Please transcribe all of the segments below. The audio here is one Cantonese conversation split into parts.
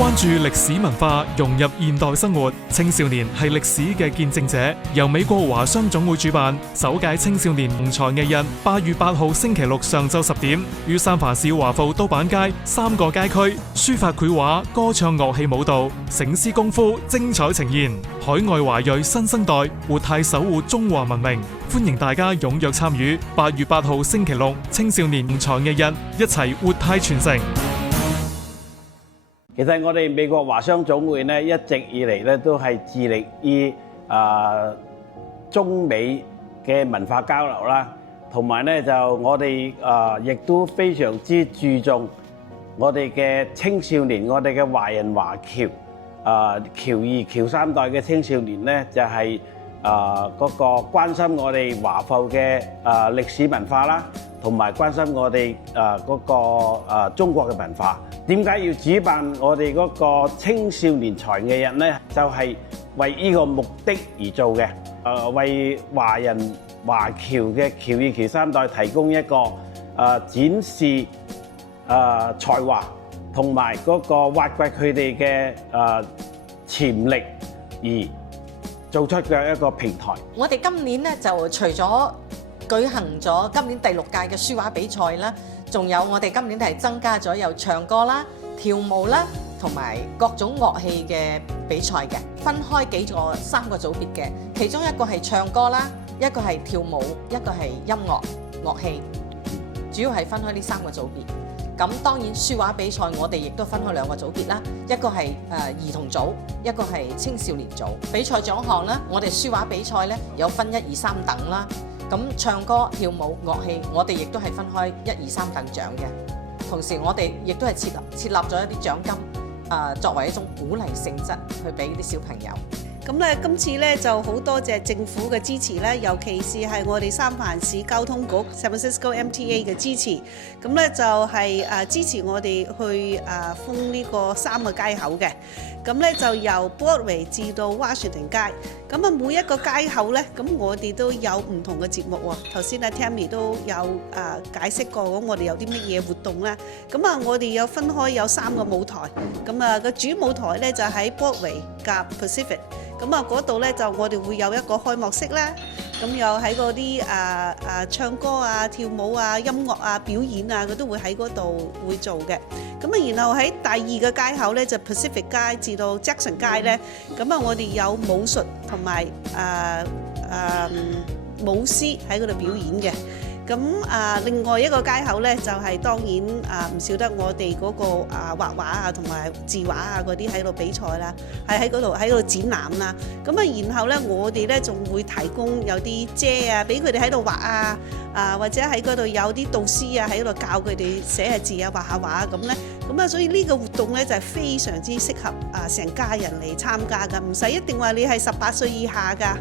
關注歷史文化融入現代生活，青少年係歷史嘅見證者。由美國華商總會主辦，首屆青少年同才藝日8月8號星期六上晝10點，於三藩市華埠都板街3個街區，書法繪畫、歌唱樂器舞蹈、醒獅功夫精彩呈現。海外華裔新生代活態守護中華文明，歡迎大家踴躍參與8月8號星期六青少年同才藝日，一齊活態傳承。其實我哋美國華商總會咧，一直以嚟咧都係致力於中美嘅文化交流啦，同埋咧就我哋亦都非常之注重我哋嘅青少年，我哋嘅華人華僑僑二僑三代嘅青少年咧，就係嗰個關心我哋華埠嘅歷史文化啦，同埋關心我哋嗰個中國嘅文化。點解要主辦我哋嗰個青少年才藝日呢？就係為呢個目的而做嘅。為華人華僑嘅僑二僑三代提供一個展示才華，同埋嗰個挖掘佢哋嘅潛力而做出嘅一個平台。我哋今年呢就除咗舉行咗今年第6屆嘅書畫比賽啦，仲有我哋今年係增加咗有唱歌啦、跳舞啦，同埋各種樂器嘅比賽嘅，分開3個組別嘅，其中一個係唱歌啦，一個係跳舞，一個係音樂樂器，主要係分開呢3個組別。咁當然書畫比賽我哋亦都分開2個組別啦，一個係兒童組，一個係青少年組。比賽獎項啦，我哋書畫比賽咧有分1、2、3等啦。咁唱歌、跳舞、樂器，我哋亦都係分開1、2、3等獎嘅。同時，我哋亦都係設立咗一啲獎金，作為一種鼓勵性質去俾啲小朋友。咁咧，今次咧就好多謝政府嘅支持咧，尤其是係我哋三藩市交通局 San Francisco MTA 嘅支持。咁咧就係支持我哋去封呢個3個街口嘅。咁咧就由 Broadway 至到 Washington 街。咁啊，每一個街口咧，咁我哋都有唔同嘅節目喎。頭先阿 Tammy 都有解釋過，咁我哋有啲乜嘢活動咧？咁啊，我哋有分開有3個舞台。咁啊，個主舞台咧就喺 Broadway 夾 Pacific。咁啊，嗰度咧就我哋會有一個開幕式啦，咁又喺嗰啲唱歌啊、跳舞啊、音樂啊、表演啊，佢都會喺嗰度會做嘅。咁啊，然後喺第2個街口咧就 Pacific 街至到 Jackson 街咧，咁啊，我哋有武術同埋舞獅喺嗰度表演嘅。咁另外一個街口咧，就係當然唔少得我哋嗰個畫畫啊，同埋字畫啊嗰啲喺度比賽啦，係喺嗰度展覽啦。咁啊，然後咧我哋咧仲會提供有啲遮啊，俾佢哋喺度畫啊，或者喺嗰度有啲導師啊喺度教佢哋寫下字啊、畫下畫啊咁咧。咁啊，所以呢個活動咧就係非常之適合成家人嚟參加㗎，唔使一定話你係18歲以下㗎。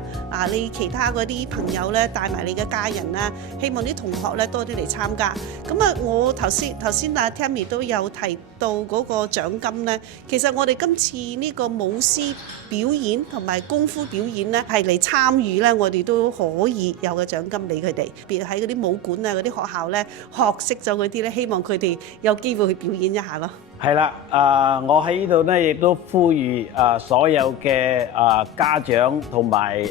你其他嗰啲朋友咧帶埋你嘅家人啦，希望啲同學咧多啲嚟參加。咁啊，我頭先阿 Tammy 都有提到嗰個獎金咧，其實我哋今次呢個舞獅表演同埋功夫表演咧係嚟參與咧，我哋都可以有個獎金俾佢哋。別如喺嗰啲武館啊嗰啲學校咧學識咗嗰啲咧，希望佢哋有機會去表演一下咯。係啦，我喺呢度咧亦都呼籲所有嘅家長同埋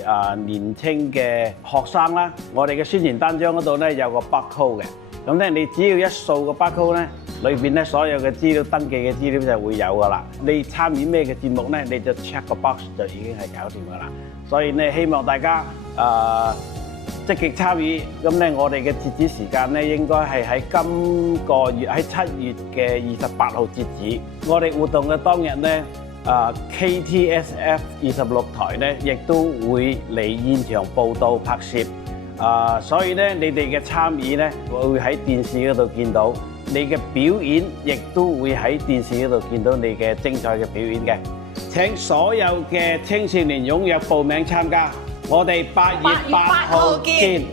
年青嘅學生啦，我哋嘅宣傳單張嗰度咧有個 barcode嘅，咁咧你只要一掃個 barcode咧，裏邊咧所有嘅資料登記嘅資料就會有噶啦。你參與咩嘅節目咧，你就 check 個 box 就已經係搞掂噶啦。所以咧希望大家積極參與，咁咧我哋嘅截止時間咧應該係喺今個月喺7月嘅28號截止。我哋活動嘅當日咧，KTSF 26台咧亦都會嚟現場報導拍攝。所以咧你哋嘅參與咧會喺電視嗰度見到，你嘅表演亦都會喺電視嗰度見到你嘅精彩嘅表演嘅。請所有嘅青少年踴躍報名參加。我哋8月8號見。